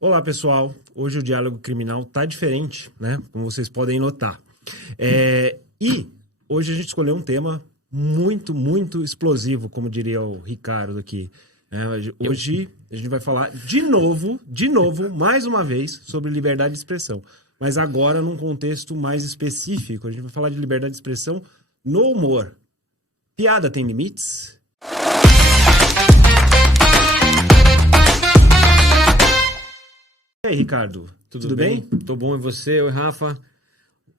Olá, pessoal. Hoje o Diálogo Criminal tá diferente, né? Como vocês podem notar. E hoje a gente escolheu um tema muito explosivo, como diria o Ricardo aqui. Hoje a gente vai falar de novo, mais uma vez, sobre liberdade de expressão. Mas agora num contexto mais específico. A gente vai falar de liberdade de expressão no humor. Piada tem limites? E aí, Ricardo? Tudo bem? Tô bom, e você? Oi, Rafa.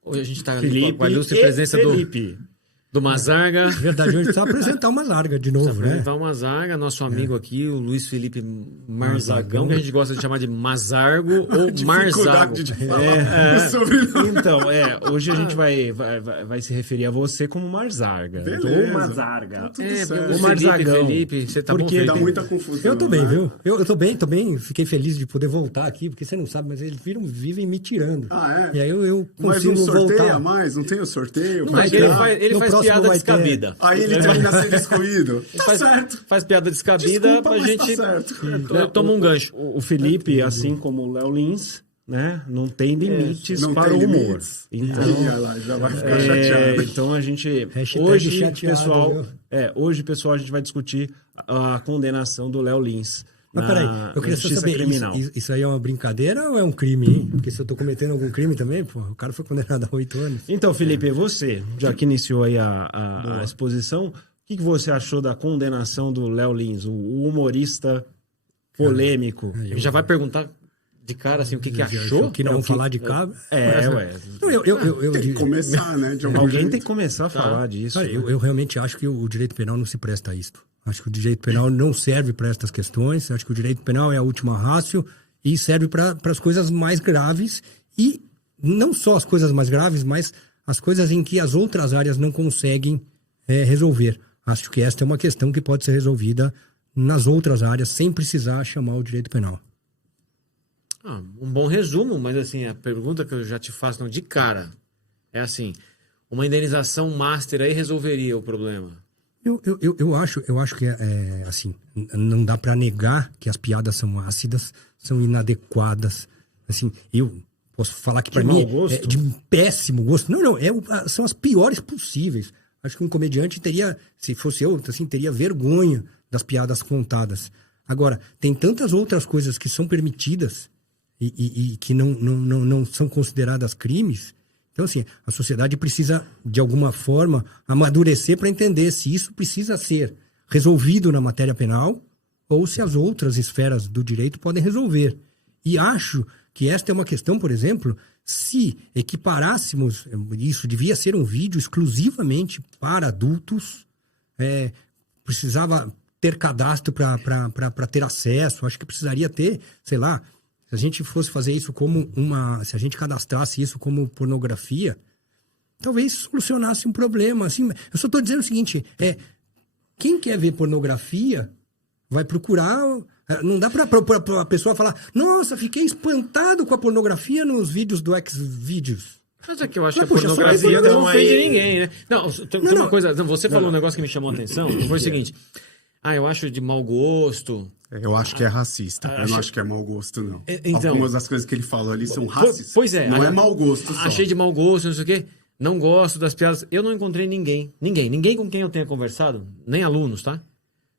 Hoje a gente tá Felipe, ali com a ilustre presença do Mazarga. Na verdade, hoje precisa apresentar o Mazarga de novo, né? Apresentar o Mazarga, nosso amigo aqui, o Luiz Felipe Marzagão, que a gente gosta de chamar de Mazargo ou Marzago. Então, hoje a gente vai se referir a você como Marzarga. Beleza. Ou Mazarga. O Marzagão. Felipe, você tá Porque bom, Dá Felipe? muita confusão. Eu tô bem, né? viu? Eu tô bem. Fiquei feliz de poder voltar aqui, porque você não sabe, mas eles vivem me tirando. Ah, é? E aí eu Mas consigo não sorteia voltar. mais? Não tem o sorteio? Não, Mas vai ele ter. faz, ele No faz próximo piada vai ter. descabida. Aí ele termina sendo excluído. Ele faz piada descabida Desculpa, pra mas gente... tá certo. Toma um gancho. O Felipe, assim como o Léo Lins, né, não tem limites Não para tem o humor. limites. Então, Olha lá, já vai ficar chateado. então a gente Hashtag hoje, chateado, pessoal, viu? hoje, pessoal, a gente vai discutir a condenação do Léo Lins. Mas peraí, eu queria só justiça saber, criminal. isso aí é uma brincadeira ou é um crime, hein? Porque se eu tô cometendo algum crime também, pô, o cara foi condenado a 8 anos. Então, Felipe, você, já que iniciou aí a exposição, o que você achou da condenação do Léo Lins, o humorista polêmico? Ele já vai perguntar de cara assim o que achou? Que não vão falar de cabra. Ué. Eu Tem que começar, né? De algum Alguém jeito. tem que começar a falar disso. Olha, eu realmente acho que o direito penal não se presta a isto. Acho que o direito penal não serve para estas questões. Acho que o direito penal é a última ratio e serve para as coisas mais graves. E não só as coisas mais graves, mas as coisas em que as outras áreas não conseguem resolver. Acho que esta é uma questão que pode ser resolvida nas outras áreas sem precisar chamar o direito penal. Um bom resumo, mas assim, a pergunta que eu já te faço não, de cara é assim, uma indenização master aí resolveria o problema? Eu acho que assim, não dá para negar que as piadas são ácidas, são inadequadas. Assim, eu posso falar que para mim é de péssimo gosto. Não, são as piores possíveis. Acho que um comediante teria, se fosse eu, assim, teria vergonha das piadas contadas. Agora, tem tantas outras coisas que são permitidas e que não são consideradas crimes. Então, assim, a sociedade precisa, de alguma forma, amadurecer para entender se isso precisa ser resolvido na matéria penal ou se as outras esferas do direito podem resolver. E acho que esta é uma questão, por exemplo, se equiparássemos, isso devia ser um vídeo exclusivamente para adultos, precisava ter cadastro para ter acesso, acho que precisaria ter, sei lá, se a gente fosse fazer isso como se a gente cadastrasse isso como pornografia, talvez solucionasse um problema. Assim, eu só estou dizendo o seguinte, quem quer ver pornografia vai procurar. Não dá para a pessoa falar, nossa, fiquei espantado com a pornografia nos vídeos do Xvideos. Mas é que eu acho Mas, que a puxa, pornografia só não aí- ofende ninguém, né? Não, tem uma coisa, você falou um negócio que me chamou a atenção, que foi o seguinte, eu acho de mau gosto. Eu acho que é racista. Eu não acho que é mau gosto, não. Então- Algumas das coisas que ele falou ali são racistas. Pois é. Não é mau gosto só. Achei de mau gosto, não sei o quê. Não gosto das piadas. Eu não encontrei ninguém com quem eu tenha conversado, nem alunos, tá?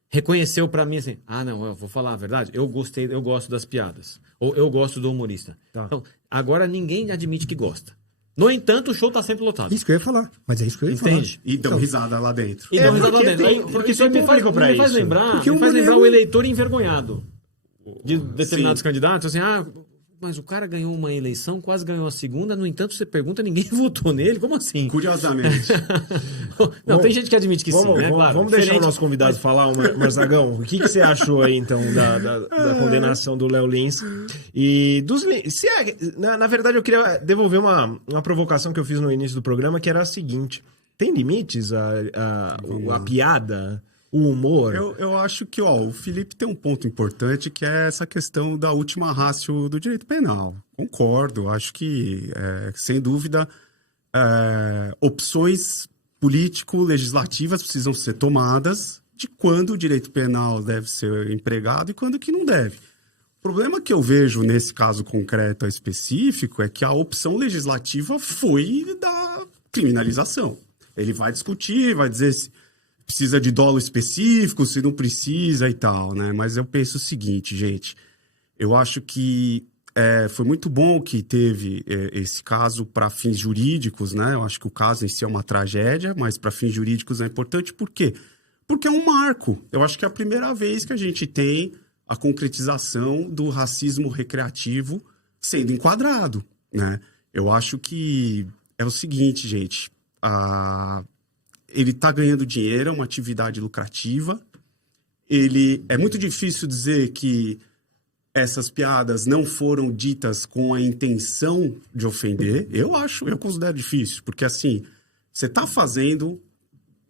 Reconheceu pra mim assim, não, eu vou falar a verdade, eu gosto das piadas. Ou eu gosto do humorista. Tá. Então, agora ninguém admite que gosta. No entanto, o show tá sempre lotado. Isso que eu ia falar, mas é isso que eu ia Entende? falar. E dão risada lá dentro. E dão risada lá porque dentro. tem- Aí, porque isso tem me faz, público pra me faz isso. lembrar, Porque me o faz humor é lembrar um- o eleitor envergonhado de determinados candidatos, assim, mas o cara ganhou uma eleição, quase ganhou a segunda, no entanto, você pergunta, ninguém votou nele, como assim? Curiosamente. Não, tem gente que admite que sim, né? Claro, Vamos deixar o diferente. nosso convidado falar, Marzagão. O que você achou aí, então, da condenação do Léo Lins? E na verdade, eu queria devolver uma provocação que eu fiz no início do programa, que era a seguinte. Tem limites a piada, o humor? Eu acho que o Felipe tem um ponto importante, que é essa questão da última ratio do direito penal. Concordo, acho que, sem dúvida, opções político-legislativas precisam ser tomadas de quando o direito penal deve ser empregado e quando que não deve. O problema que eu vejo nesse caso concreto específico é que a opção legislativa foi da criminalização. Ele vai discutir, vai dizer se precisa de dolo específico, se não precisa e tal, né? Mas eu penso o seguinte, gente, eu acho que foi muito bom que teve esse caso para fins jurídicos, né? Eu acho que o caso em si é uma tragédia, mas para fins jurídicos é importante. Por quê? Porque é um marco. Eu acho que é a primeira vez que a gente tem a concretização do racismo recreativo sendo enquadrado, né? Eu acho que é o seguinte, gente, ele está ganhando dinheiro, é uma atividade lucrativa, é muito difícil dizer que essas piadas não foram ditas com a intenção de ofender. Eu considero difícil, porque assim, você está fazendo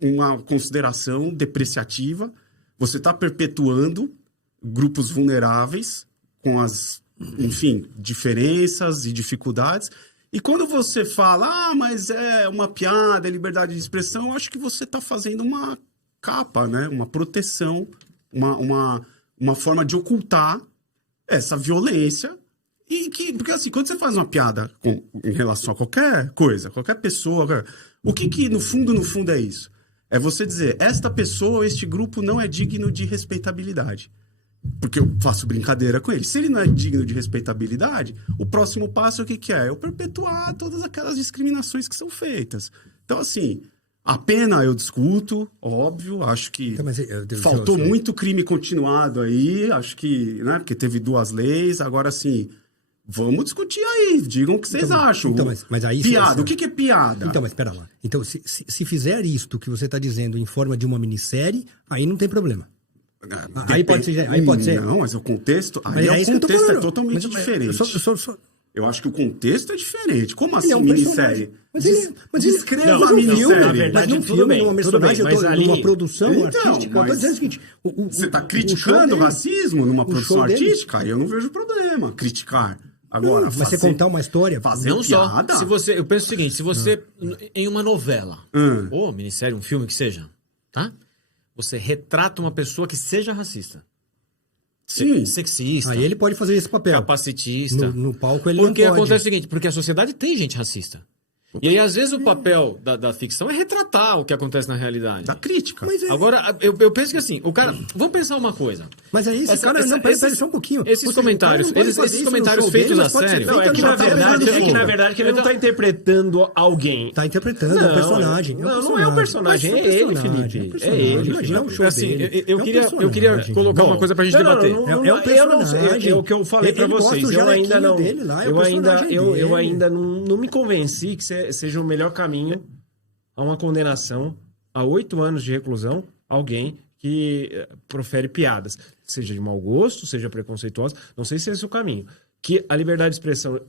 uma consideração depreciativa, você está perpetuando grupos vulneráveis com as, enfim, diferenças e dificuldades. E quando você fala, mas é uma piada, é liberdade de expressão, eu acho que você está fazendo uma capa, né? Uma proteção, uma forma de ocultar essa violência. Porque assim, quando você faz uma piada em relação a qualquer coisa, qualquer pessoa, o que no fundo é isso? É você dizer, esta pessoa, este grupo não é digno de respeitabilidade. Porque eu faço brincadeira com ele. Se ele não é digno de respeitabilidade, o próximo passo o que é? Eu perpetuar todas aquelas discriminações que são feitas. Então, assim, a pena eu discuto, óbvio, acho que então, faltou muito crime continuado aí, acho que, né, porque teve 2 leis, agora, assim, vamos discutir aí, digam o que vocês acham. Então, mas aí, piada, o que é piada? Então, mas espera lá. Então, se fizer isto que você está dizendo em forma de uma minissérie, aí não tem problema. Aí pode ser. Não, mas o contexto. Aí o contexto é totalmente diferente. Eu acho que o contexto é diferente. Como assim, minissérie? Descreva a minissérie. Mas num filme, numa personagem, numa produção artística. Eu tô dizendo o seguinte: você está criticando o racismo numa produção artística? Aí eu não vejo problema. Criticar. Agora, mas você contar uma história. Não piada? Só. Eu penso o seguinte: se você, em uma novela, ou minissérie, um filme que seja, tá? Você retrata uma pessoa que seja racista. Sim. Sexista. Aí ele pode fazer esse papel. Capacitista. No palco ele não pode. Porque acontece o seguinte, porque a sociedade tem gente racista. E aí, às vezes, o papel da ficção é retratar o que acontece na realidade. Da crítica. Agora, eu penso que assim, o cara... Vamos pensar uma coisa. Mas aí esse cara... Não, pera só um pouquinho. Esses comentários feitos a sério... Não, é que na verdade ele não está interpretando alguém. Está interpretando o personagem. Não é o personagem, é ele, Felipe. É ele. Imagina um show dele. Eu queria colocar uma coisa pra gente debater. É o personagem. É o que eu falei pra vocês. Eu ainda não me convenci que seja o melhor caminho a uma condenação a 8 anos de reclusão alguém que profere piadas, seja de mau gosto, seja preconceituosa, não sei se esse é o caminho. Que a liberdade de expressão,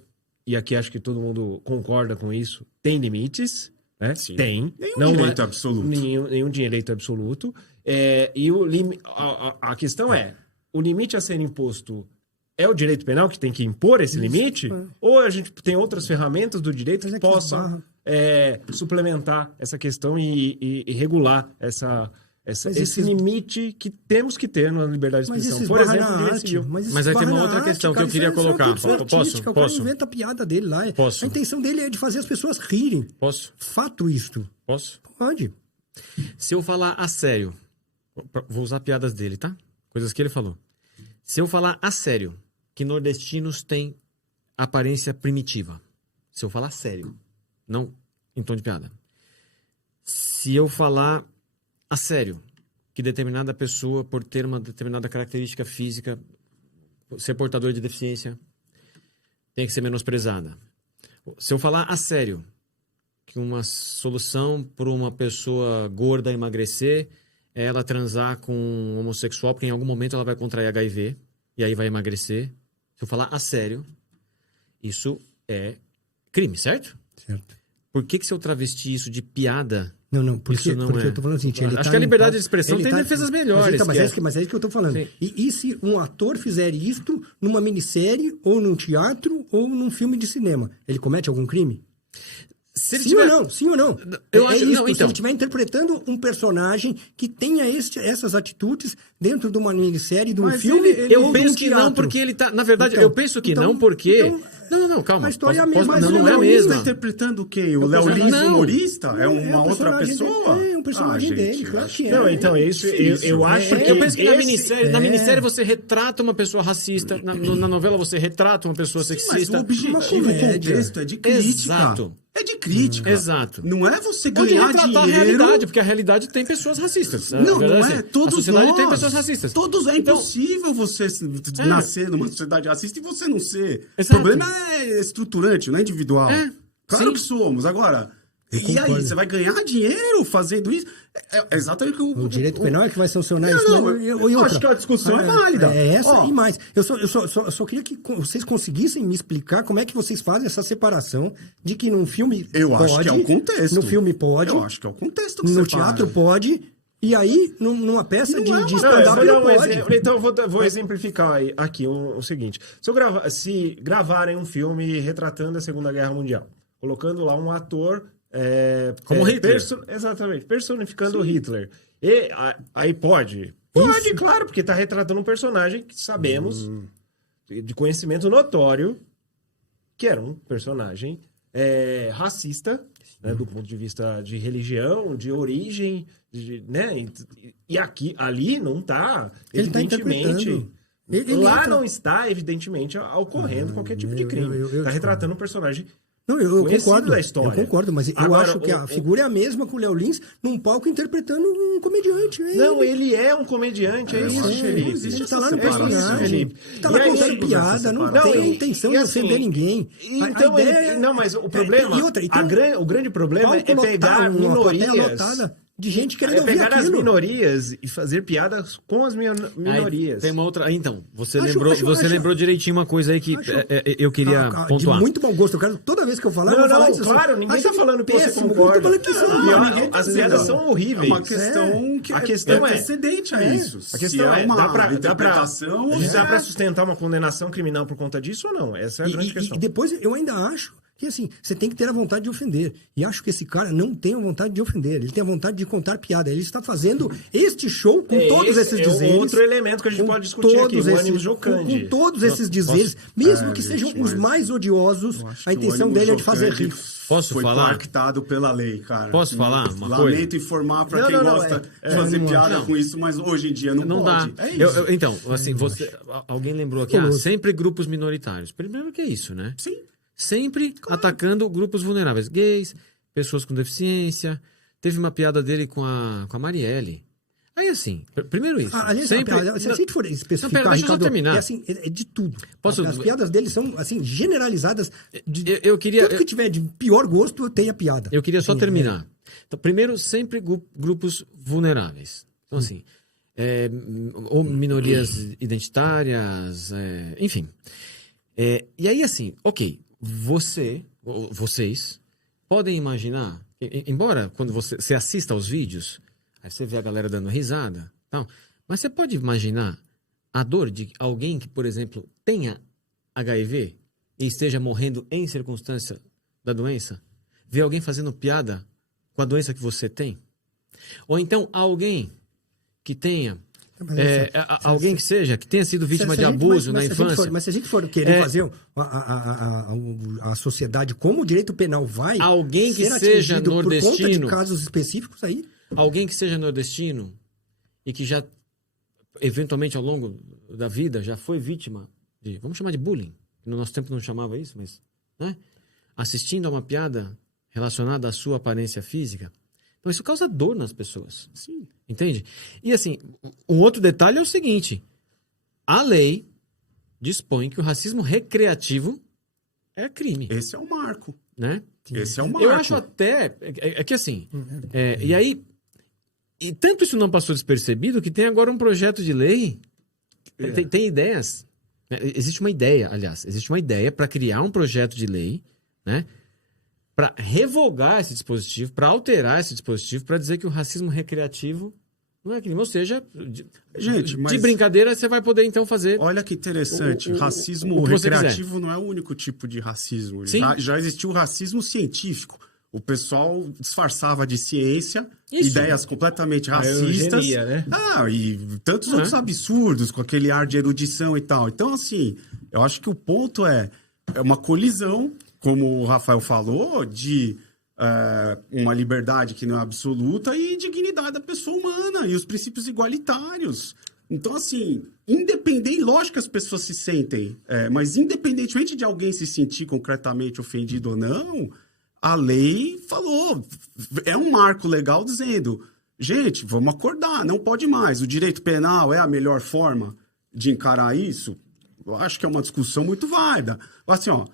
e aqui acho que todo mundo concorda com isso, tem limites, né? Sim. Tem. Nenhum direito absoluto. Nenhum direito absoluto. E a questão é, o limite a ser imposto é o direito penal que tem que impor esse limite? Ou a gente tem outras ferramentas do direito que possam suplementar essa questão e regular esse limite que temos que ter na liberdade de expressão? Por exemplo, direito civil. Mas aí tem uma outra questão que eu queria colocar. Posso? O cara inventa a piada dele lá. Posso? A intenção dele é de fazer as pessoas rirem. Posso? Fato isto. Posso? Pode. Se eu falar a sério, vou usar piadas dele, tá? Coisas que ele falou. Se eu falar a sério que nordestinos têm aparência primitiva. Se eu falar sério, não em tom de piada. Se eu falar a sério que determinada pessoa, por ter uma determinada característica física, ser portador de deficiência, tem que ser menosprezada. Se eu falar a sério que uma solução para uma pessoa gorda emagrecer é ela transar com um homossexual, porque em algum momento ela vai contrair HIV e aí vai emagrecer. Se eu falar a sério, isso é crime, certo? Certo. Por que se eu travesti isso de piada? Não, porque eu tô falando assim... Acho que a liberdade de expressão tem defesas melhores. Mas é isso que eu tô falando. E se um ator fizer isto numa minissérie, ou num teatro, ou num filme de cinema? Ele comete algum crime? Se ele sim tiver... ou não? Sim ou não? Eu acho... isso, Não, se então... ele estiver interpretando um personagem que tenha essas atitudes dentro de uma minissérie, de um filme... Eu penso que não, porque ele tá... Na verdade, eu penso que não, porque... Não, calma. A história é a mesma. Mas não é a mesma. Tá interpretando quem? O Léo Lins, humorista? É uma outra personagem pessoa? É um personagem dele, claro que é. Não, então é isso. Eu acho que... Eu penso que na minissérie você retrata uma pessoa racista, na novela você retrata uma pessoa sexista. Mas o objetivo, o contexto é de crítica. Exato. É de crítica. Exato. Não é você É de ganhar retratar dinheiro... a realidade, porque a realidade tem pessoas racistas. Não, não assim, é. Todos a sociedade nós. tem pessoas racistas. Todos é Então, impossível você nascer numa sociedade racista e você não ser. Exato. O problema é estruturante, não é individual. Claro sim. que somos. Agora, e aí, você vai ganhar dinheiro fazendo isso? É exatamente o que O direito penal é que vai sancionar Não, isso. não, Mas, eu acho que a discussão é válida. É essa Ó. e mais. Eu só queria que vocês conseguissem me explicar como é que vocês fazem essa separação de que num filme Eu pode, acho que é o contexto. no filme pode, Eu acho que é o contexto que no separa. teatro pode, e aí numa peça de Não, eu stand-up vou dar não um pode. exemplo. Então eu vou exemplificar aqui o seguinte. Se gravarem um filme retratando a Segunda Guerra Mundial, colocando lá um ator... Como Hitler. Exatamente, personificando Hitler. E aí pode? Pode, claro, porque está retratando um personagem que sabemos, de conhecimento notório, que era um personagem racista, né, do ponto de vista de religião, de origem, né? E ali não está, Ele tá evidentemente... interpretando. Lá não está, evidentemente, ocorrendo qualquer tipo de crime. Está retratando um personagem... Não, eu conhecido concordo. da história. Eu concordo, mas eu Agora, acho que a figura é a mesma com o Léo Lins num palco interpretando um comediante. Não, ele é um comediante, é isso, Felipe. Ele tá lá no É isso, personagem. Felipe. Tá lá E aí, contando piada, não Não, tem e- intenção e de assim, ofender ninguém. Então, A ideia não, mas o problema, e outra, então, o grande problema é palco pegar lotado, uma plateia minorias. lotada de gente querendo É ouvir pegar as aquilo. minorias e fazer piadas com as minorias. Aí, tem uma outra... Então, você Acho- lembrou direitinho uma coisa aí que Acho- eu queria De pontuar. muito bom gosto. Eu quero, toda vez que eu falar, eu Não, vou falar não, isso. claro, assim. ninguém Acho tá falando que você péssimo, concorda. eu tô falando que isso Não, ninguém tá as dizendo. piadas são horríveis. É uma questão que A questão é antecedente a isso. A questão Se é, uma dá pra interpretação... dá pra sustentar uma condenação criminal por conta disso ou não? Essa é a grande questão. E depois eu ainda acho que assim, você tem que ter a vontade de ofender. E acho que esse cara não tem a vontade de ofender. Ele tem a vontade de contar piada. Ele está fazendo este show com todos esses dizeres. Outro elemento que a gente pode discutir aqui, o ânimo jocante. Com todos esses dizeres, mesmo que sejam os mais odiosos, a intenção dele é de fazer rir. Posso foi falar? coartado pela lei, cara. Posso falar uma coisa? Lamento informar pra quem gosta de fazer piada com isso, mas hoje em dia não pode. Dá. É isso. Então, assim, alguém lembrou aqui, sempre grupos minoritários. Primeiro que é isso, né? Sim. Sempre atacando grupos vulneráveis. Gays, pessoas com deficiência. Teve uma piada dele com a Marielle. Aí, assim, primeiro isso. Aliás, sempre... se a gente for especificar, Não, pera, deixa eu só Ricardo, terminar. é, assim, é de tudo. Posso- As piadas dele são assim, generalizadas. Eu queria... Tudo que tiver de pior gosto, tem a piada. Eu queria só Sim, terminar. Então, primeiro, sempre grupos vulneráveis. Então, assim, ou minorias identitárias, enfim. E aí, assim, ok, vocês podem imaginar, embora quando você assista aos vídeos, aí você vê a galera dando risada, tal, mas você pode imaginar a dor de alguém que, por exemplo, tenha HIV e esteja morrendo em circunstância da doença? Ver alguém fazendo piada com a doença que você tem? Ou então alguém que tenha... alguém que tenha sido vítima de abuso na infância. Mas se a gente for querer fazer a sociedade como o direito penal vai... Alguém que ser seja atingido por conta de nordestino... casos específicos aí... Alguém que seja nordestino e que já, eventualmente, ao longo da vida, já foi vítima de... Vamos chamar de bullying. No nosso tempo não chamava isso, mas... Né? Assistindo a uma piada relacionada à sua aparência física. Então, isso causa dor nas pessoas. Sim. Entende? E, assim, um outro detalhe é o seguinte. A lei dispõe que o racismo recreativo é crime. Esse é o marco. Né? Esse é o marco. Eu acho até... É que, assim... e aí... E tanto isso não passou despercebido que tem agora um projeto de lei. Tem ideias. Existe uma ideia, aliás. Existe uma ideia para criar um projeto de lei, né? Para revogar esse dispositivo, para alterar esse dispositivo, para dizer que o racismo recreativo não é crime. Ou seja, de brincadeira você vai poder então fazer... Olha que interessante. Racismo o que você recreativo não é o único tipo de racismo. Sim. Já existiu o racismo científico. o pessoal disfarçava de ciência, Isso. ideias completamente A racistas. eugenia, né? E tantos outros absurdos, com aquele ar de erudição e tal. Então, assim, eu acho que o ponto é uma colisão, como o Rafael falou, de uma liberdade que não é absoluta e dignidade da pessoa humana e os princípios igualitários. Então, assim, independente, lógico que as pessoas se sentem, mas independentemente de alguém se sentir concretamente ofendido ou não, a lei falou, é um marco legal dizendo, gente, vamos acordar, não pode mais. O direito penal é a melhor forma de encarar isso? Eu acho que é uma discussão muito válida. Assim, ó,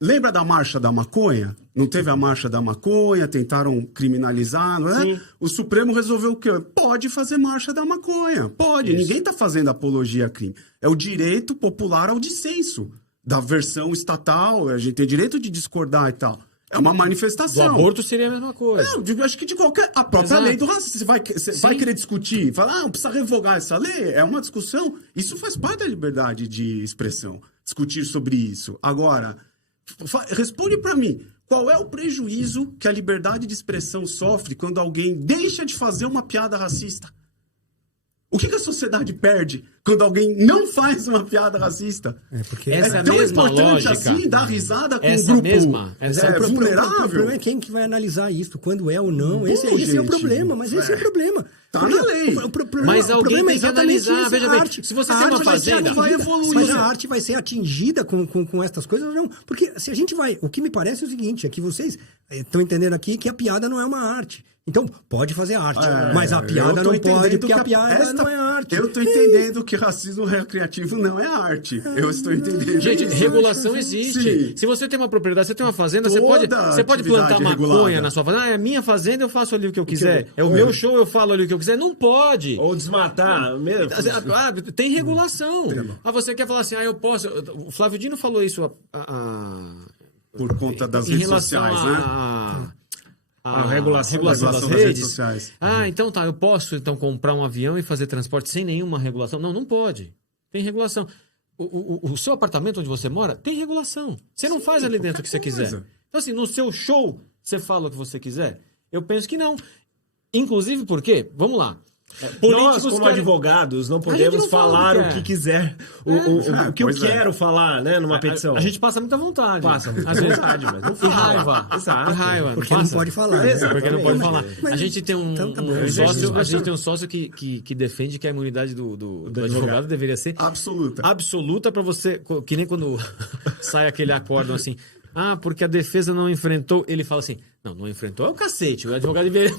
lembra da marcha da maconha? Não teve a marcha da maconha, tentaram criminalizar, não é? Sim. O Supremo resolveu o quê? Pode fazer marcha da maconha, pode. Ninguém está fazendo apologia a crime. É o direito popular ao dissenso da versão estatal, a gente tem direito de discordar e tal. É uma manifestação. O aborto seria a mesma coisa. Não, eu acho que de qualquer... A própria Exato. lei do racismo. Você vai querer discutir? Falar, não precisa revogar essa lei? É uma discussão. Isso faz parte da liberdade de expressão. Discutir sobre isso. Agora, responde para mim. Qual é o prejuízo que a liberdade de expressão sofre quando alguém deixa de fazer uma piada racista? O que a sociedade perde quando alguém não faz uma piada racista? Porque Essa É tão mesma importante lógica, assim dar risada com um essa grupo mesma- essa- o vulnerável? problema é quem que vai analisar isso, quando é ou não. Bom, Esse é o gente, problema, mas esse é o problema. Tá na lei. Mas alguém problema é tem que exatamente analisar, esse, veja a bem, arte. se você A tem uma arte vai ser fazenda, atingida, vai evoluir. mas a arte vai ser atingida com estas coisas, não. Porque se a gente vai... O que me parece é o seguinte, é que vocês estão entendendo aqui que a piada não é uma arte. Então, pode fazer arte, mas a piada não pode, porque a piada não é arte. Eu tô entendendo que racismo recreativo não é arte. Eu estou entendendo. Gente, isso. regulação existe. Sim. Se você tem uma propriedade, você tem uma fazenda, Toda você pode plantar atividade maconha regulada. na sua fazenda. É minha fazenda, eu faço ali o que eu quiser. É o meu show, eu falo ali o que eu quiser. Não pode. Ou desmatar. Mesmo. Tem regulação. Você quer falar assim, eu posso... O Flávio Dino falou isso Por conta das em redes relação sociais, a... né? A regulação das das redes. redes sociais. Então tá, eu posso então comprar um avião e fazer transporte sem nenhuma regulação? Não, não pode. Tem regulação. O seu apartamento onde você mora tem regulação. Você não faz ali dentro o que você quiser. coisa. Então assim, no seu show você fala o que você quiser? Eu penso que não. Inclusive porque, vamos lá, Nós, como querem- advogados, não gente podemos não fala falar o o que que quer. quiser. O que eu pois é. quero falar, né, numa petição. A gente passa muita vontade. Passa muita Às vezes. vontade, mas não E fala. raiva. Exato. E raiva. Porque não passa? pode falar. Exato. né? Porque não pode falar. Mas- A gente tem então tá bom. a gente tem um sócio que defende que a imunidade do advogado deveria ser Absoluta. absoluta para você. Que nem quando sai aquele acórdão assim. Porque a defesa não enfrentou. Ele fala assim: não enfrentou, é o cacete. O advogado deveria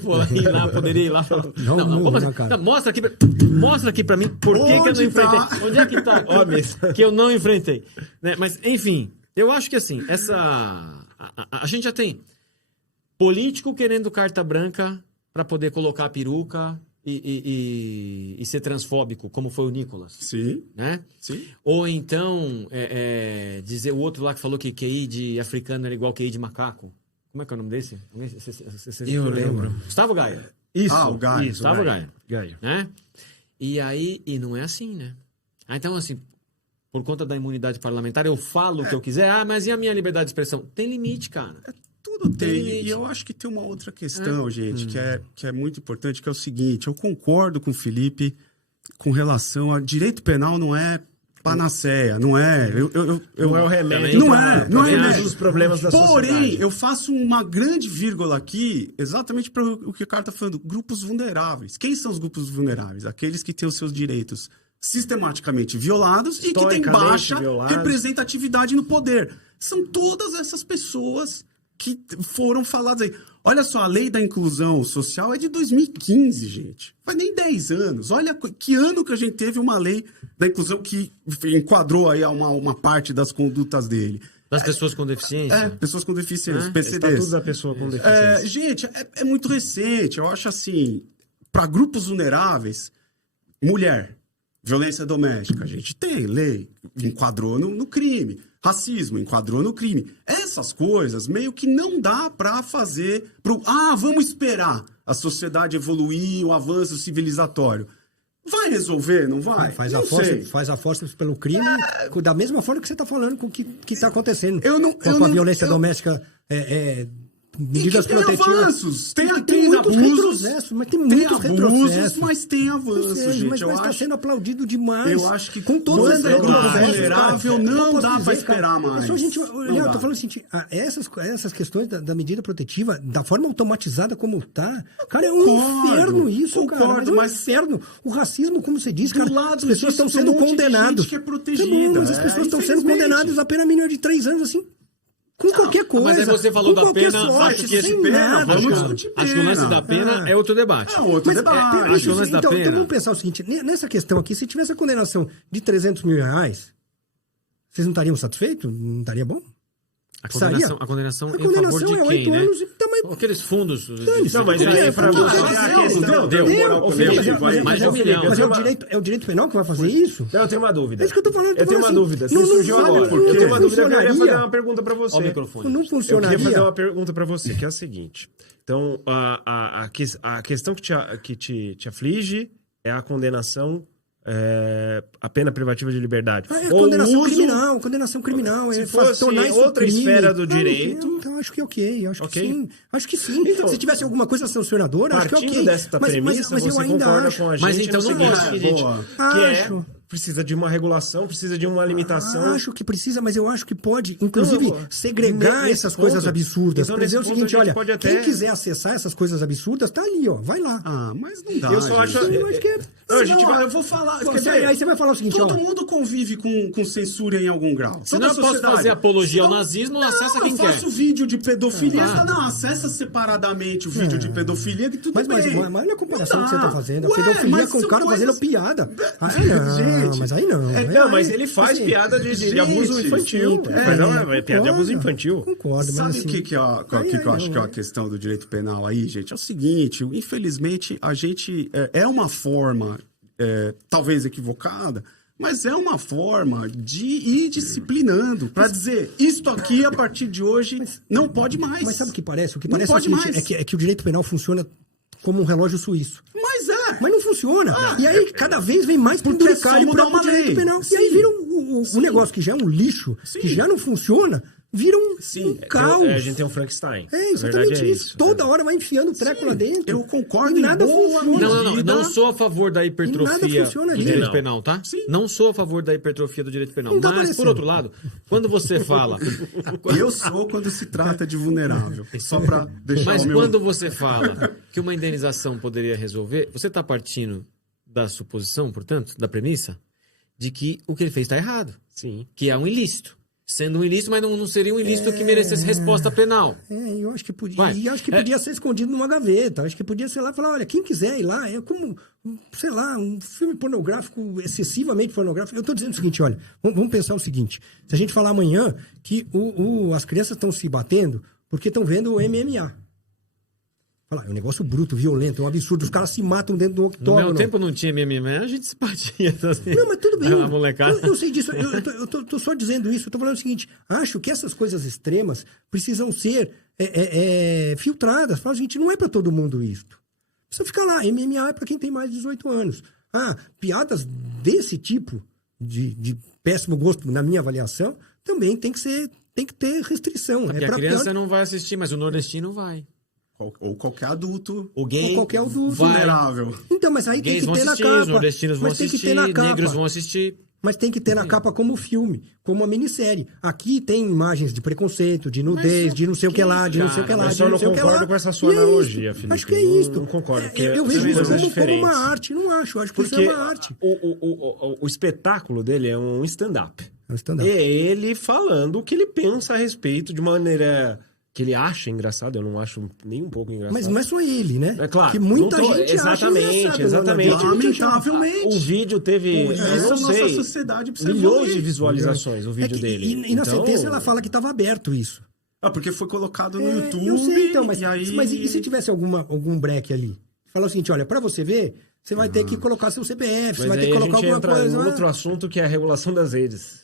poderia ir lá. Falar, Não, como na assim? cara. Não, mostra aqui pra mim por que eu não Onde enfrentei. tá? Onde é que tá? Que eu não enfrentei. Né? Mas, enfim, eu acho que assim, a gente já tem político querendo carta branca para poder colocar a peruca e ser transfóbico, como foi o Nicolas. Sim, Né? sim. Ou então dizer o outro lá que falou que QI de africano era igual QI de macaco. Como é que é o nome desse? Eu lembro. Gustavo Gaia. Isso. O Gaia. Isso, Gustavo Gaia. Gaia. Né? E aí, não é assim, né? Então, assim, por conta da imunidade parlamentar, eu falo o que eu quiser. Mas e a minha liberdade de expressão? Tem limite, cara. Tudo tem. limite. E eu acho que tem uma outra questão, gente, que é muito importante, que é o seguinte: eu concordo com o Felipe com relação a direito penal não é panaceia, não é. Não é o remédio. Não pra- é, não pra é todos remédio. os problemas da Porém, sociedade. eu faço uma grande vírgula aqui, exatamente para o que o cara está falando. Grupos vulneráveis. Quem são os grupos vulneráveis? Aqueles que têm os seus direitos sistematicamente violados e que têm Historicamente baixa violados. representatividade no poder. São todas essas pessoas que foram faladas aí. Olha só, a lei da inclusão social é de 2015, gente. Faz nem 10 anos. Olha que ano que a gente teve uma lei da inclusão que enquadrou aí uma parte das condutas dele. Das pessoas com deficiência. Pessoas com deficiência, PCDs. Estatuto da pessoa com deficiência. Gente, é muito recente. Eu acho assim, para grupos vulneráveis, mulher, violência doméstica, a gente tem lei, enquadrou no crime. Racismo, enquadrou no crime. Essas coisas meio que não dá para fazer vamos esperar a sociedade evoluir, o avanço civilizatório. Vai resolver, não vai? Faz Não sei. a força pelo crime, da mesma forma que você está falando com o que está acontecendo. Eu não- com eu a não- violência eu- doméstica medidas protetivas. Avanços, tem muitos abusos, retrocessos, mas tem muitos retrocessos. mas tem avanços, gente. Mas está sendo aplaudido demais. Eu acho que com todos os vulnerável não dá para esperar mais. Só, gente, eu tô falando assim, essas questões da medida protetiva, da forma automatizada como tá, cara, é um inferno isso, cara. Mas é um inferno. O racismo, como você disse, cara, as pessoas estão sendo condenadas. Que é protegida, mas as pessoas estão sendo condenadas a pena mínima de 3 anos, assim. Com qualquer coisa. Mas aí você falou da pena, sorte, acho que esse pena, acho que o lance da pena é outro debate. É outro debate. Acho que o lance da pena... Então vamos pensar o seguinte, nessa questão aqui, se tivesse a condenação de 300 mil reais, vocês não estariam satisfeitos? Não estaria bom? A condenação em favor de é quem, né? Anos, Aqueles fundos... Não, mas aí é pra você a questão... Deu. Mas é o direito penal que vai fazer isso? Não, eu tenho uma dúvida. É isso que eu tô falando. Eu tenho uma dúvida. Você surgiu agora. Eu tenho uma dúvida, eu queria fazer uma pergunta pra você. Ó o microfone. Não funcionaria. Eu queria fazer uma pergunta pra você, que é a seguinte. Então, a questão que te aflige é a condenação... a pena privativa de liberdade. Condenação criminal. Se fosse outra esfera do direito... Então, acho que é ok. Acho que sim. Então, se tivesse alguma coisa sancionadora, acho que é ok. Partindo desta premissa, mas eu ainda acho. Com a gente mas então no seguinte, precisa de uma regulação, precisa de uma limitação. Acho que precisa, mas eu acho que pode, inclusive, segregar essas coisas absurdas. Então, por exemplo, é o seguinte, olha, quem quiser acessar essas coisas absurdas, tá ali, ó, vai lá. Mas não dá. Eu só acho... Eu vou falar... Aí você vai falar o seguinte, todo mundo convive com censura em algum grau. Se não eu posso fazer apologia ao nazismo, acessa quem quer. Eu faço vídeo de pedofilia, acessa separadamente o vídeo de pedofilia e tudo bem. Mas olha a comparação que você tá fazendo. A pedofilia com o cara fazendo piada. Gente, mas aí não. Mas ele faz piada de abuso infantil. É piada de abuso infantil. Concordo, sabe o que eu acho que é a questão do direito penal aí, gente? É o seguinte, infelizmente, a gente... É uma forma, talvez equivocada, mas é uma forma de ir disciplinando, para dizer, isto aqui, a partir de hoje, não pode mais. Mas sabe o que parece? O que parece é que o direito penal funciona como um relógio suíço. Mas não funciona. E aí, cada vez vem mais precário para o direito penal. Sim. E aí vira um negócio que já é um lixo, que já não funciona, vira um caos. A gente tem um Frankenstein. Exatamente isso. Toda hora vai enfiando o treco lá dentro. Eu concordo. E nada funciona. Não sou a favor da hipertrofia do direito penal, tá? Sim. Não sou a favor da hipertrofia do direito penal. Mas, por outro lado, quando você fala... Eu sou quando se trata de vulnerável. Só para deixar Mas quando você fala que uma indenização poderia resolver, você está partindo da suposição, portanto, da premissa, de que o que ele fez está errado. Sim. Que é um ilícito. Sendo um ilícito, mas não seria um ilícito que merecesse resposta penal. Eu acho que podia. E acho que podia ser escondido numa gaveta. Acho que podia, sei lá, falar, olha, quem quiser ir lá, é como, sei lá, um filme pornográfico, excessivamente pornográfico. Eu estou dizendo o seguinte, olha, vamos pensar o seguinte. Se a gente falar amanhã que as crianças estão se batendo porque estão vendo o MMA. É um negócio bruto, violento, é um absurdo. Os caras se matam dentro do octógono. No meu tempo não tinha MMA, a gente se batia. Assim. Não, mas tudo bem. A molecada. Eu sei disso. Eu tô só dizendo isso. Eu tô falando o seguinte. Acho que essas coisas extremas precisam ser filtradas. Fala o seguinte, não é para todo mundo isto. Precisa ficar lá. MMA é para quem tem mais de 18 anos. Piadas desse tipo, de péssimo gosto, na minha avaliação, também tem que ter restrição. Porque a criança não vai assistir, mas o nordestino vai. Ou qualquer adulto. O gay. Ou qualquer adulto. Vulnerável. Então, mas aí tem que ter na capa. Os nordestinos vão assistir, negros vão assistir. Mas tem que ter na capa como filme, como uma minissérie. Aqui tem imagens de preconceito, de nudez, de não sei o que lá, de não sei o que lá. Eu só não concordo com essa sua analogia, Felipe. Acho que é isso. Não concordo. Eu vejo isso como uma arte, não acho. Acho que isso é uma arte. O espetáculo dele é um stand-up. É um stand-up. É ele falando o que ele pensa a respeito de maneira... que ele acha engraçado, eu não acho nem um pouco engraçado. Mas não é só ele, né? É claro. Que muita gente acha engraçado. Exatamente. Lamentavelmente. O vídeo teve, nossa sociedade precisa milhões de visualizações, o vídeo dele. E na sentença ela fala que estava aberto isso. Porque foi colocado no YouTube. Eu sei, então, mas e se tivesse algum break ali? Fala o seguinte, olha, para você ver, você vai ter que colocar seu CPF, você vai ter que colocar alguma coisa. Outro assunto que é a regulação das redes.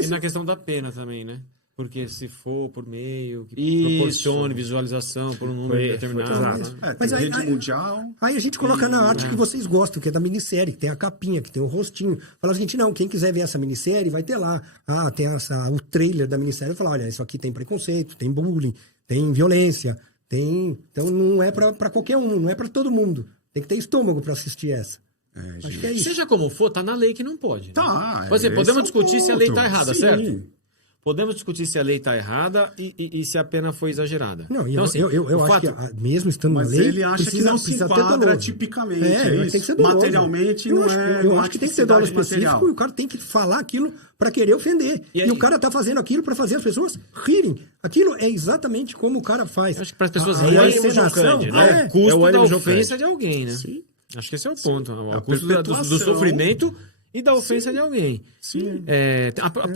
E na questão da pena também, né? Porque se for por meio que Isso. proporcione visualização por um número determinado. exato. Mas Tem aí- rede aí- mundial. Aí a gente coloca na arte que vocês gostam, que é da minissérie, que tem a capinha, que tem o rostinho. Fala o seguinte, não, quem quiser ver essa minissérie, vai ter lá. Ah, tem o trailer da minissérie. Fala, olha, isso aqui tem preconceito, tem bullying, tem violência, tem... Então não é pra qualquer um, não é pra todo mundo. Tem que ter estômago pra assistir essa. Acho que é isso. Seja como for, tá na lei que não pode. Tá. Por exemplo, esse podemos é o discutir se a lei tá ponto. errada, Sim. certo? Podemos discutir se a lei está errada e se a pena foi exagerada. Não, então, assim, eu acho que mesmo estando Mas na lei... ele acha que não se ter enquadra doloso. tipicamente. Mas isso. tem que ser doloso. Materialmente eu não acho, é. Eu não há acho que tem que ser dolo tipicidade específico material. e o cara tem que falar aquilo para querer ofender. E o cara tá fazendo aquilo para fazer as pessoas rirem. Aquilo é exatamente como o cara faz. Acho que para as pessoas a rirem, encenação, chocante, né? é. O custo É o da ânimo ofensa chocante. de alguém, né? Sim. Acho que esse é o ponto. O a custo do perpetuação. sofrimento e da ofensa de alguém. Sim.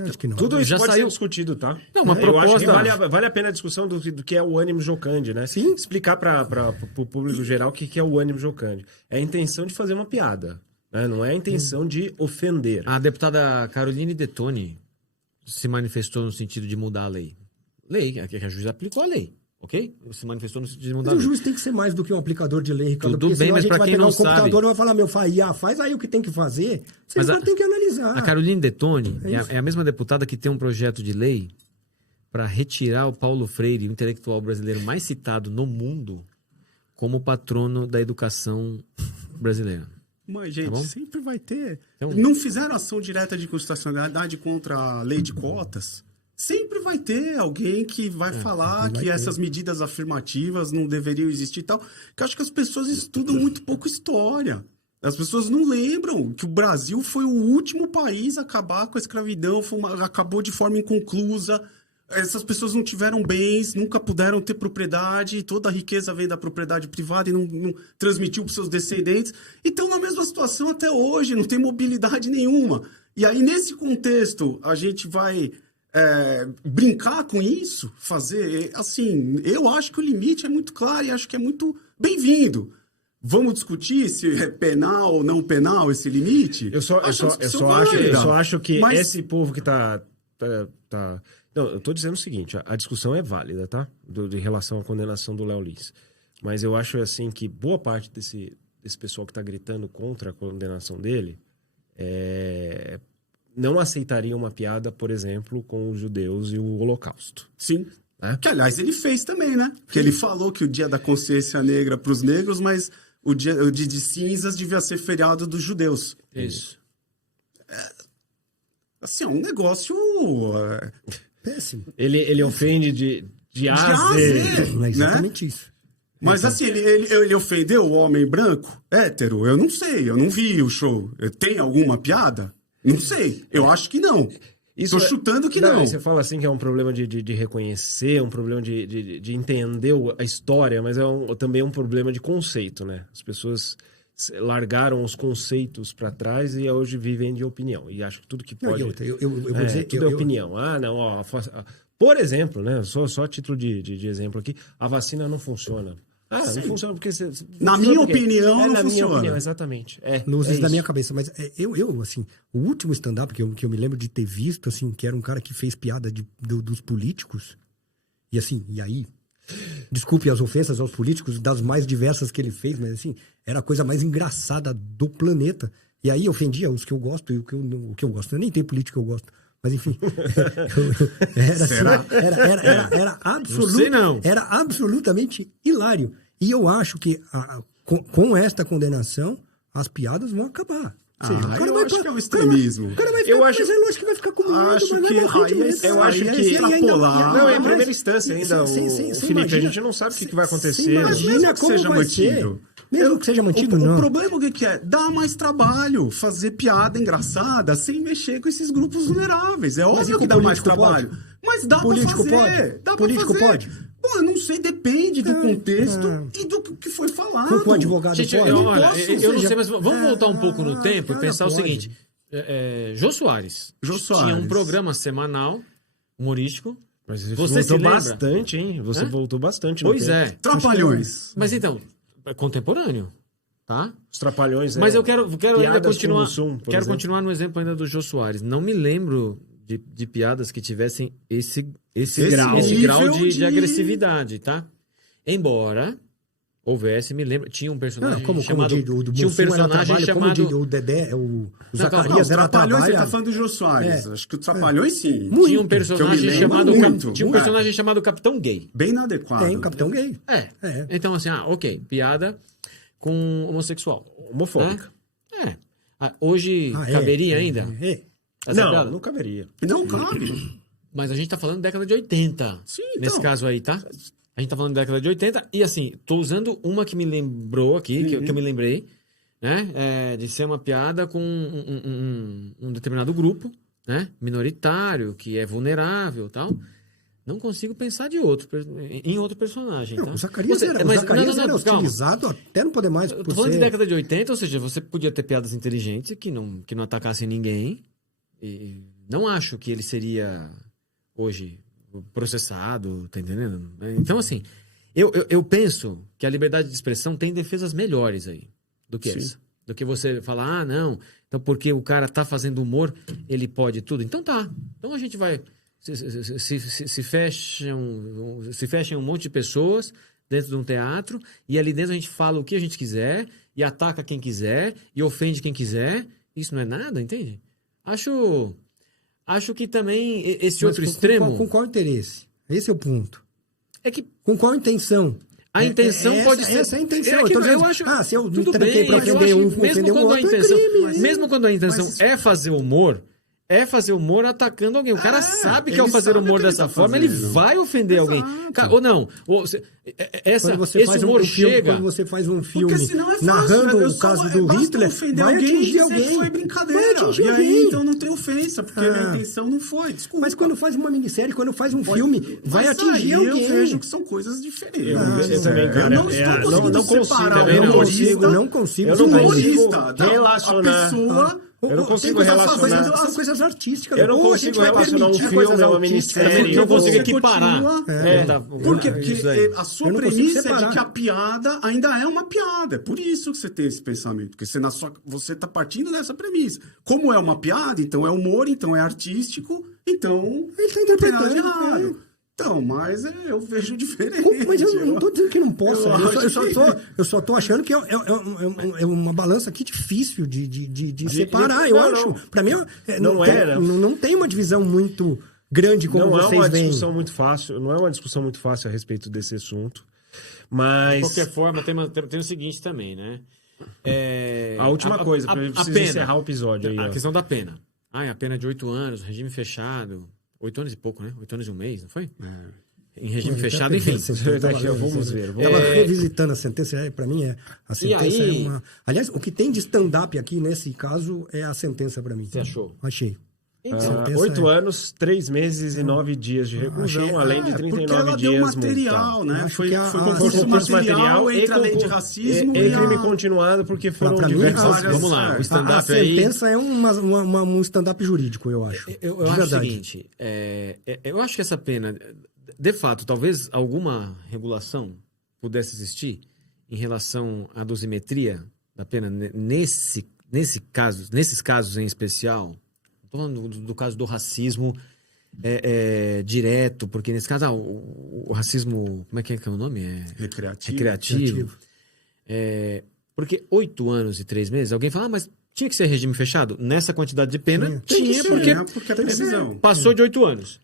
Acho que não. Tudo isso Já pode saiu- ser discutido, tá? Não, uma Eu acho que proposta- vale a pena a discussão do que é o ânimo jocandi, né? Sim. Explicar para o público geral o que é o ânimo jocandi. É a intenção de fazer uma piada, né? Não é a intenção de ofender. A deputada Caroline Detoni se manifestou no sentido de mudar a lei. Que a juíza aplicou a lei, ok? Se manifestou no sentido de mudar Mas a o lei. juiz tem que ser mais do que um aplicador de lei, Ricardo. Tudo porque bem, senão mas a gente pra vai quem pegar não um computador sabe- e vai falar, meu, faz aí o que tem que fazer. Vocês Mas vão ter que analisar. A Caroline Detoni é a mesma deputada que tem um projeto de lei para retirar o Paulo Freire, o intelectual brasileiro mais citado no mundo, como patrono da educação brasileira. Mas, Tá gente, bom? sempre vai ter. Então- Não fizeram ação direta de constitucionalidade contra a lei de cotas? Sempre vai ter alguém que vai falar que essas medidas afirmativas não deveriam existir e tal. Que eu acho que as pessoas estudam muito pouco história. As pessoas não lembram que o Brasil foi o último país a acabar com a escravidão, acabou de forma inconclusa. Essas pessoas não tiveram bens, nunca puderam ter propriedade, toda a riqueza vem da propriedade privada e não transmitiu para os seus descendentes. E estão na mesma situação até hoje, não tem mobilidade nenhuma. E aí, nesse contexto, a gente vai brincar com isso, fazer... Assim, eu acho que o limite é muito claro e acho que é muito bem-vindo. Vamos discutir se é penal ou não penal esse limite? Eu só acho que esse povo que tá... Não, eu tô dizendo o seguinte, a discussão é válida, tá? De relação à condenação do Léo Lins. Mas eu acho, assim, que boa parte desse pessoal que tá gritando contra a condenação dele não aceitaria uma piada, por exemplo, com os judeus e o Holocausto. Sim. Né? Que, aliás, ele fez também, né? Que ele falou que o dia da consciência negra para os negros, mas o dia de cinzas devia ser feriado dos judeus. Isso. Assim, é um negócio... Péssimo. Ele ofende de A a A Z. Z. É exatamente isso. Mas assim, ele ofendeu o homem branco, hétero? Eu não sei, eu não vi o show. Tem alguma piada? Não sei, eu acho que não. Estou chutando que não. Você fala assim que é um problema de reconhecer, um problema de entender a história, mas também um problema de conceito, né? As pessoas largaram os conceitos para trás e hoje vivem de opinião. E acho que tudo que pode... Eu vou dizer que... Tudo é opinião. Não, ó... Por exemplo, né? Só a título de exemplo aqui, a vacina não funciona. Não funciona porque... Na minha opinião, não na minha funciona. opinião, exatamente. Luzes da isso. minha cabeça, mas eu assim, o último stand-up que eu me lembro de ter visto, assim, que era um cara que fez piada dos políticos, e assim, e aí, desculpe as ofensas aos políticos, das mais diversas que ele fez, mas assim, era a coisa mais engraçada do planeta, e aí ofendia os que eu gosto e o que eu gosto, eu nem tenho político que eu gosto, mas enfim, era absolutamente hilário. E eu acho que com esta condenação, as piadas vão acabar. Eu acho que é o extremismo. O cara vai ficar, Eu acho- mas é lógico que vai ficar com medo, Acho mas vai que morrer de aí é- medo. Eu acho aí é que... extrapolar. Não, em Mas- primeira instância ainda, Cê Felipe, imagina- a gente não sabe o que vai acontecer. Cê imagina Mesmo que como seja vai ser. mantido. Mesmo que seja mantido, O não. problema o que é? Dá mais trabalho fazer piada engraçada sem mexer com esses grupos vulneráveis. É óbvio e que o dá mais político trabalho. pode? Mas dá Político pra fazer. pode? Dá pra Político fazer. pode? Pô, eu não sei, depende do contexto e do que foi falado. Com o advogado Gente, pode? eu não seja- sei, mas vamos voltar um pouco no tempo e cara, pensar o pode. seguinte. Jô Soares. Jô Tinha Soares. um programa semanal, humorístico. Mas você Você se voltou lembra? bastante, hein? Você Hã? voltou bastante. no Pois tempo. é. Trapalhões. Mas então, é contemporâneo, tá? Os Trapalhões... Mas eu quero ainda Piadas com continuar. Mussum, por Quero exemplo. continuar no exemplo ainda do Jô Soares. Não me lembro de piadas que tivessem esse nível grau de agressividade, tá? Embora houvesse, me lembro, tinha um personagem chamado... tinha um personagem chamado... o Dedé, o Não, Zacarias era Trapalhões, trabalho. você tá falando do Jô Soares. Acho que o Trapalhões, sim. Tinha um personagem chamado... Tinha um personagem chamado Capitão Gay. Bem inadequado. Tem o Capitão Gay. Então, assim, ok, piada com homossexual. Homofóbica. Hoje caberia ainda? Essa Não, piada? não caberia. Não cabe. Mas a gente tá falando década de 80. Sim, Nesse então. caso aí, tá? A gente tá falando da década de 80. E assim, tô usando uma que me lembrou aqui, que eu me lembrei, né? De ser uma piada com um determinado grupo, né? Minoritário, que é vulnerável e tal. Não consigo pensar em outro personagem, tá? O Zacarias era utilizado até não poder mais. Eu tô falando de década de 80, ou seja, você podia ter piadas inteligentes que não atacassem ninguém. E não acho que ele seria hoje processado, tá entendendo? Então, assim, eu penso que a liberdade de expressão tem defesas melhores aí do que essa. Do que você falar, não, então porque o cara tá fazendo humor, ele pode tudo. Então tá. Então a gente vai... Se fecham um monte de pessoas dentro de um teatro e ali dentro a gente fala o que a gente quiser e ataca quem quiser e ofende quem quiser. Isso não é nada, entende? Acho que também esse outro extremo... Com qual interesse? Esse é o ponto. É que... Com qual intenção? A intenção pode ser... Essa é a intenção. Eu acho... se eu tudo tranquei bem, pra ofender ofender um outro, é crime. Mesmo quando a intenção é fazer humor... É fazer humor atacando alguém. O cara sabe que ao fazer humor dessa forma, ele vai ofender alguém. Ou não. Esse humor chega... Quando você faz um filme é narrando o caso do Hitler, vai atingir alguém. Foi brincadeira. E aí, então não tem ofensa, porque a intenção não foi. Desculpa. Mas quando faz uma minissérie, quando faz um filme, vai atingir alguém. Eu vejo que são coisas diferentes. Eu também, cara. Eu não consigo separar o humorista. Não consigo relacionar... A pessoa... Eu não consigo relacionar... São coisas artísticas. Eu não consigo relacionar um filme a uma minissérie. Eu não consigo equiparar. Porque a sua premissa é de que a piada ainda é uma piada. É por isso que você tem esse pensamento. Porque você tá partindo dessa premissa. Como é uma piada, então é humor, então é artístico, então não tem nada de errado. Então, mas eu vejo diferente. Mas eu não tô dizendo que não possa. Eu só tô achando que é uma balança aqui difícil de separar, eu acho. Pra mim, não tem uma divisão muito grande como vocês veem. Não é uma discussão muito fácil a respeito desse assunto. Mas... De qualquer forma, tem o seguinte também, né? A última coisa, pra gente precisa encerrar o episódio aí. A questão da pena. A pena de 8 anos, regime fechado... 8 anos e pouco, né? 8 anos e um mês, não foi? Em regime fechado, enfim. Vamos ver. Tava revisitando a sentença, pra mim a sentença é uma... Aliás, o que tem de stand-up aqui nesse caso é a sentença pra mim. Você achou? Achei. 8 anos, 3 meses e 9 dias de reclusão, além de 39 dias material, multa. né? Foi concurso material entre a lei de racismo e crime continuado, porque foram diversas... Vamos lá, o stand-up a sentença é um stand-up jurídico, eu acho. Eu acho o seguinte, eu acho que essa pena, de fato, talvez alguma regulação pudesse existir em relação à dosimetria da pena nesses casos em especial. Estou falando do caso do racismo direto, porque nesse caso o racismo, como é que é o nome? Recreativo. Porque 8 anos e 3 meses, alguém fala, mas tinha que ser regime fechado? Nessa quantidade de pena, tinha porque é precisão. Passou de 8 anos.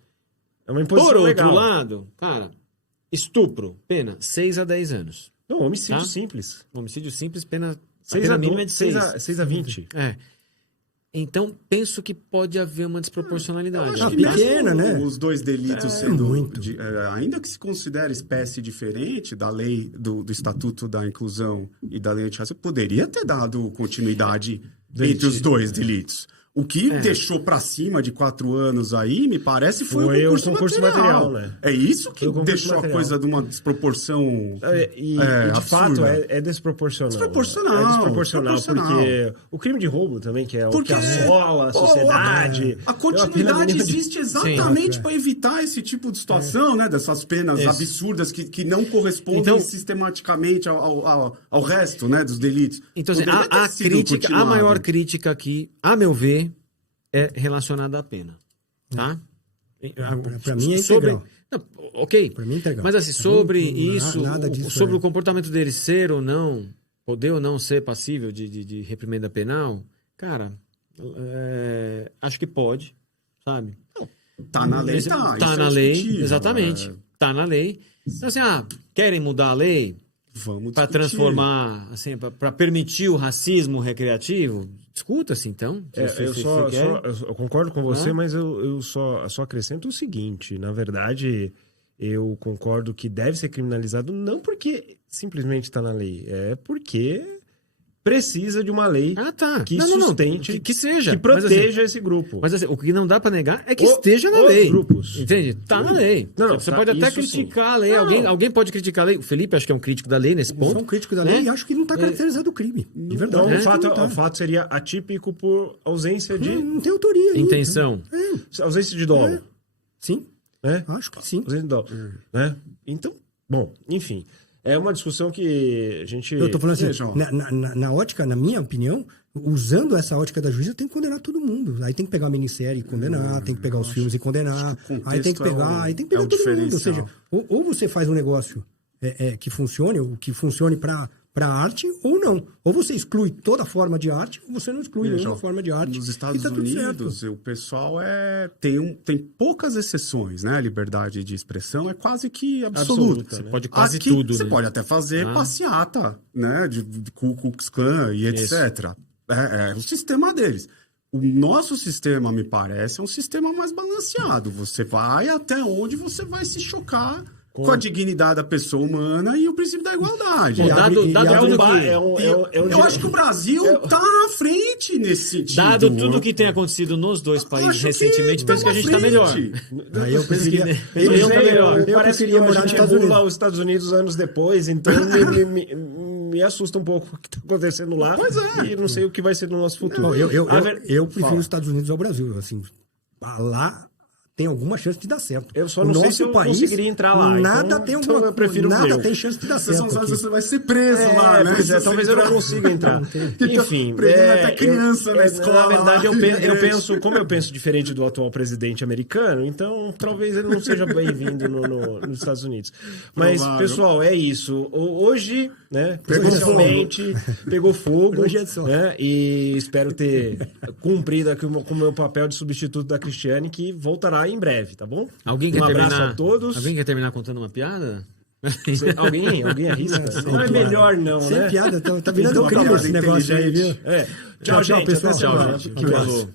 É uma imposição Por outro legal. lado, cara, estupro, pena 6 a 10 anos. Não, homicídio simples. Homicídio simples, pena 6 a mínima é de 6 a 20. Então, penso que pode haver uma desproporcionalidade. Pequena, né? Os dois delitos sendo... ainda que se considere espécie diferente da lei do Estatuto da Inclusão e da lei antirracista, poderia ter dado continuidade entre os dois delitos. O que deixou pra cima de 4 anos aí, me parece, foi o concurso material. Né? É isso que deixou a coisa de uma desproporção de fato, é desproporcional. Desproporcional. Porque o crime de roubo também, que é o que assola a sociedade... A continuidade existe exatamente para evitar esse tipo de situação, né? Dessas penas absurdas que não correspondem sistematicamente ao resto, né? Dos delitos. Então, a maior crítica aqui, a meu ver, é relacionada à pena. tá? Pra mim é integral. Não, ok. Pra mim é integral. Mas assim, sobre isso, nada disso sobre o comportamento dele ser ou não, poder ou não ser passível de reprimenda penal, cara, acho que pode, sabe? Tá na lei, Tá isso na é lei, discutível, exatamente. Tá na lei. Então assim, querem mudar a lei Vamos para discutir. transformar, assim, para permitir o racismo recreativo? Discuta-se, então. Eu concordo com você, mas eu só acrescento o seguinte: na verdade, eu concordo que deve ser criminalizado não porque simplesmente está na lei, é porque precisa de uma lei que sustente, que seja, que proteja esse grupo. Mas assim, o que não dá para negar é que esteja na lei. Grupos. Entende? Tá na lei. Não, você pode até criticar a lei. Alguém pode criticar a lei. O Felipe acho que é um crítico da lei nesse ponto. Eu sou um crítico da lei e acho que não está caracterizado o crime. De verdade. Então, o fato seria atípico por ausência de... Não tem autoria. Intenção. Ausência de dolo. Sim. Acho que sim. Ausência de dolo. Né? Então, bom, enfim... É uma discussão que a gente... Eu tô falando assim, na ótica, na minha opinião, usando essa ótica da juíza, tem que condenar todo mundo. Aí tem que pegar a minissérie e condenar, tem que pegar os filmes e condenar, aí tem que pegar todo mundo. Ou seja, ou você faz um negócio que funcione para arte ou não. Ou você exclui toda forma de arte, ou você não exclui nenhuma forma de arte. Nos Estados Unidos, o pessoal tem poucas exceções, né? A liberdade de expressão é quase que absoluta. Você né? pode quase Aqui, tudo. Você pode até fazer passeata, né? De Ku Klux Klan e etc. É o sistema deles. O nosso sistema, me parece, é um sistema mais balanceado. Você vai até onde você vai se chocar com a dignidade da pessoa humana e o princípio da igualdade. Eu acho que o Brasil está à frente nesse sentido. Dado tudo que tem acontecido nos dois países recentemente, penso que a gente está melhor. Eu preferia morar nos Estados Unidos. Os Estados Unidos anos depois, então me assusta um pouco o que está acontecendo lá. Pois é. E não sei o que vai ser no nosso futuro. Eu prefiro os Estados Unidos ao Brasil. Assim, lá tem alguma chance de dar certo. Eu só não sei se eu conseguiria entrar lá. Nada eu prefiro nada tem chance de dar certo. Você vai ser preso lá, né? Talvez eu não consiga entrar. Enfim. Até criança na escola. Na verdade, eu penso diferente do atual presidente americano, então talvez ele não seja bem-vindo nos Estados Unidos. Mas, pessoal, é isso. Hoje, né, pegou fogo. Hoje é só. Né, e espero ter cumprido aqui com o meu papel de substituto da Cristiane, que voltará em breve, tá bom? Um abraço a todos. Alguém quer terminar contando uma piada? Alguém arrisca? Não é melhor não, sem né? piada, tá virando crime esse negócio aí, viu? Tchau, gente. pessoal. Tchau, gente. Que falou.